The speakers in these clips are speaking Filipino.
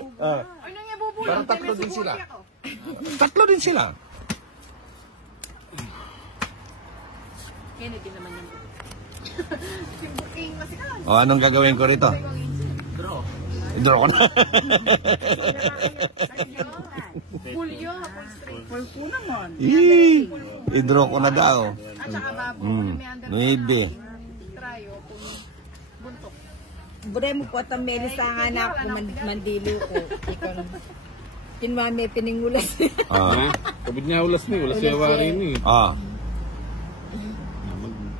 Ay, nang ibubulo. Parang tatlo din sila. Tatlo din sila. Kennedy naman yung yung booking masikan. O, anong gagawin ko rito? Draw ko na. Pulyo. Pulpo naman. I-draw ko na daw. At saka babo. Maybe. Trayo. Buntok. Buday mo po at ang melis sa anak ko, mandilo ko. Ikaw naman. Kinmami, piningulas. Kabid niya ulas ni. Ulas siya wari ni.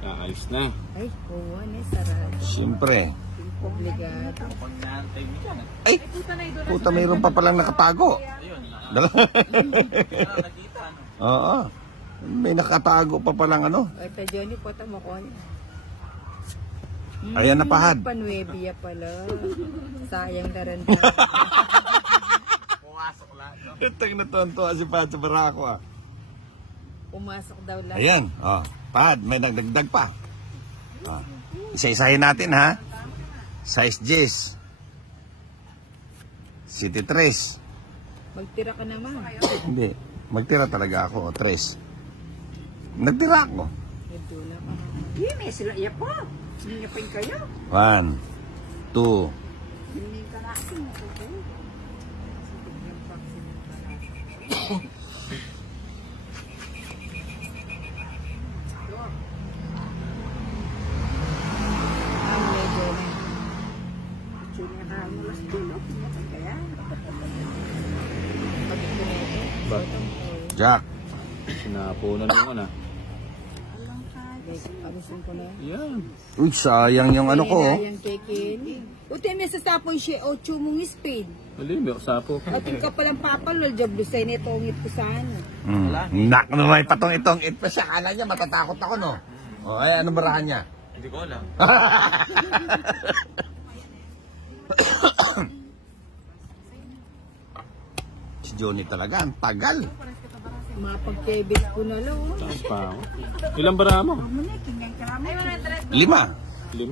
Aalis na. Ay, kuha na, sarado. Siyempre. Obligado. Ay, puta, mayroon pa palang nakatago. Oo. May nakatago pa palang ano. Ay, ta Johnny, po ta mo ko. Ayan na pahad. Panuebia pala. Sayang na rin. Pumasok lang. Itang natonto si Pacho Barako. Pumasok daw lang. Ayan. Pahad. May nagdagdag pa. Isa-isahin natin ha. Size J's. City 3. Magtira ka naman. Hindi. Magtira talaga ako. 3. Nagtira ako. Ito na ka. Hindi, may sila. Iya po. Ningapin kayo. 1, 2. Hindi ka natin. Jack. Sinapunan mo na. Abisin ko na. Yan. Uy, sayang yung ano ko. Sayang kekin. Uti, may sasapoy siya 8 mong speed. Mali, may sapo. At yung ka palang papalol, jablusay na itong ngit ko sana. Nak naman patong itong it pa siya. Kala niya matatakot ako no. Ay, ano barahan niya? Hindi ko alam. Si Johnny talaga, ang tagal. Mapag-kebit ko na lang. Taas pa ako. Ilang bara mo? 5. 5.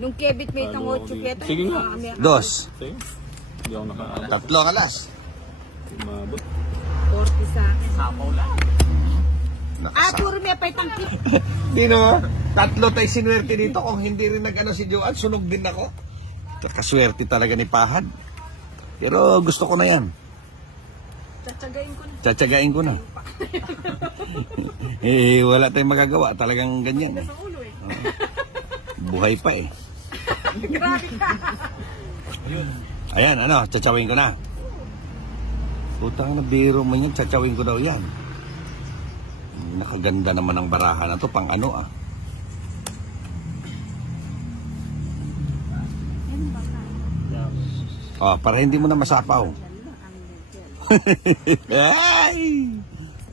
Nung kebit may itong 8 keto. Sige nga. 2. Sige. Hindi ako nakaalam. 3 alas. Mabot. 40 sa akin. Sapaw lang. Puro may pa itong kit. Di no, 3 tayo sinwerte dito. Kung hindi rin nag-ano si Joan, sunog din ako. Kakaswerte talaga ni Pahad. Pero gusto ko na yan. Tsatsagain ko na. Wala tayong magagawa. Talagang ganyan. Buhay pa eh. Ayan, ano, tsatsawin ko na. Putang na, biro mo yan, tsatsawin ko daw yan. Nakaganda naman ang barahan na to, pang ano ah. Para hindi mo na masapaw.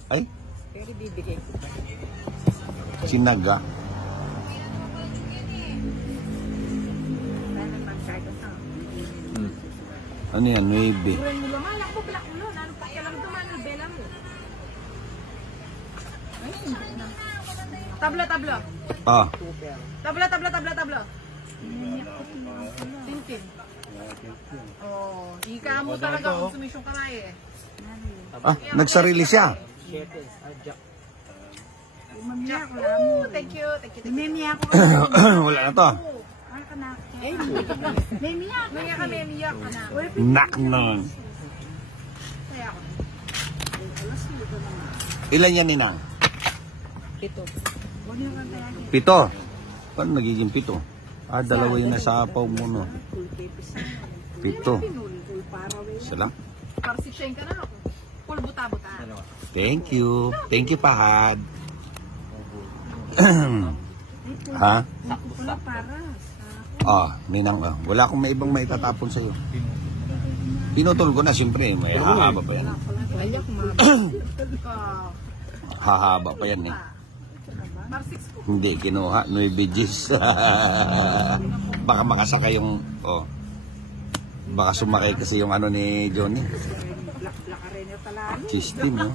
Ay. Pero bibigay ko. Sinaga. Ano yan? Maybe. Tabla. Tabla. Tintin. Ika mo talaga konsumisyon ka na eh. Nagsarili siya. Thank you. Wala na to. Memiyak ka na. Nak naman. Ilan yan, Ninang? 7. 7. Paano nagiging 7? 2 yung nasapaw mo, no? 7. Salam. Parsiksyon ka na. Pulbuta-buta. Thank you. Thank you, Pahad. Ha? Ninang, wala akong may ibang maitatapon sa'yo. Pinutol ko na, siyempre. May hahaba pa yan. Hahaba pa yan eh. Hindi, kinuha. 9 Gs. Baka makasakay yung... Baka sumakay kasi yung ano ni Johnny. System, no?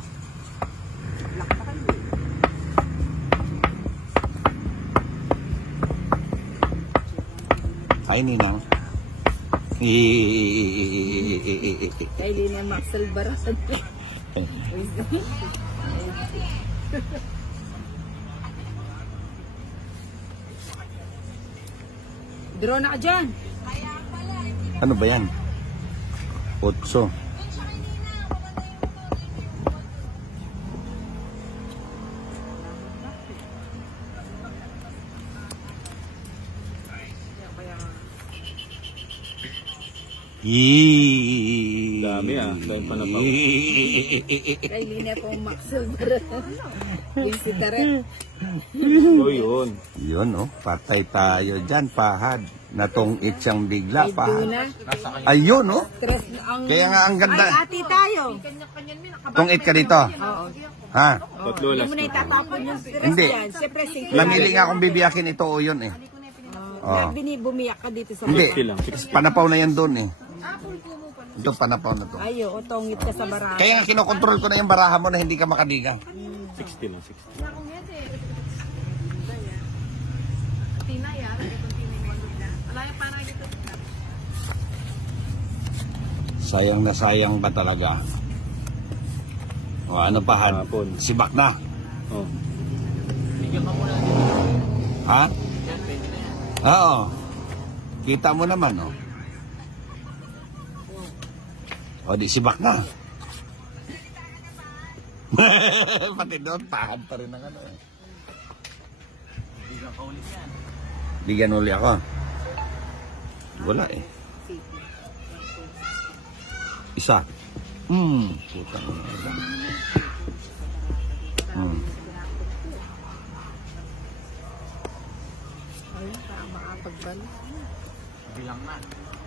Hi, Ninang. Kay Lina Maxel Barasan. Draw na ka dyan. Ano ba yan? 8. Dami ah. Dahil pa na pa. Kay Lina po Maxel Barasan. Yung si Darren. O yun. Yun, oh. Patay tayo dyan, Pahad. Natungit siyang bigla, Ay, Pahad. Duna. Ayun, oh. Stress na ang... Kaya nga ang ganda. Ay, ati tayo. Kanya-kanya min. Tungit ka dito. Oo. Ha? Tatlo Hindi last. mo na itatapon yung stress Hindi. yan. Siyempre, Lamili nga akong bibiyakin ito o yun eh. Oo. Bumiyak ka dito sa... Hindi. 60 lang. 60. Panapaw na yan doon eh. Ito, panapaw na to. Ay, oo, tongit ka sa baraha. Kaya nga kinokontrol ko na yung baraha mo na hindi ka makadiga. 60 lang. 60. Sayang na sayang ba talaga? O ano, Pahad? Hapon. Sibak na. Oh. Ha? Oo. Kita mo naman, oh. O di sibak na. Pati doon, Pahad pa rin ang ano eh. Bigyan uli ako. Wala eh. Isa. Putang ina.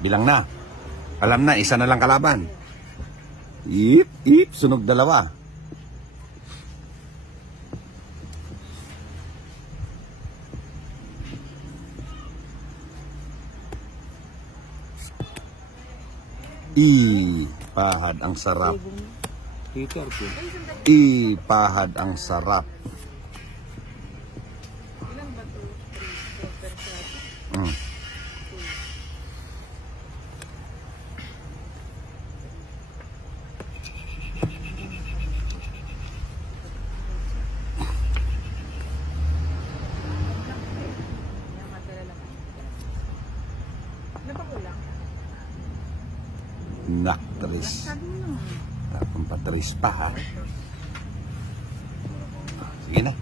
Bilang na. Alam na, isa na lang kalaban. Sunog dalawa. Pahad ang sarap. Peter po. Pahad ang sarap. Tris. Tapang patris pa ha. Sige na.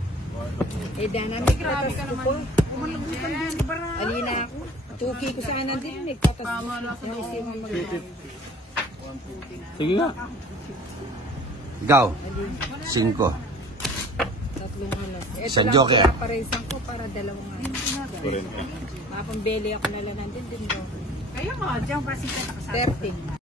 Eh, dynamic ratas ko po. Alina ako. Tuki ko sana din. Nagtatas ko. Sige nga. Ikaw. 5. Tatlong ano. Ito Isang lang joker. kaya paresan ko para dalawang ano. 40. Mapambeli ako na lang din. Ayun mo, dyan pa si Tata 30.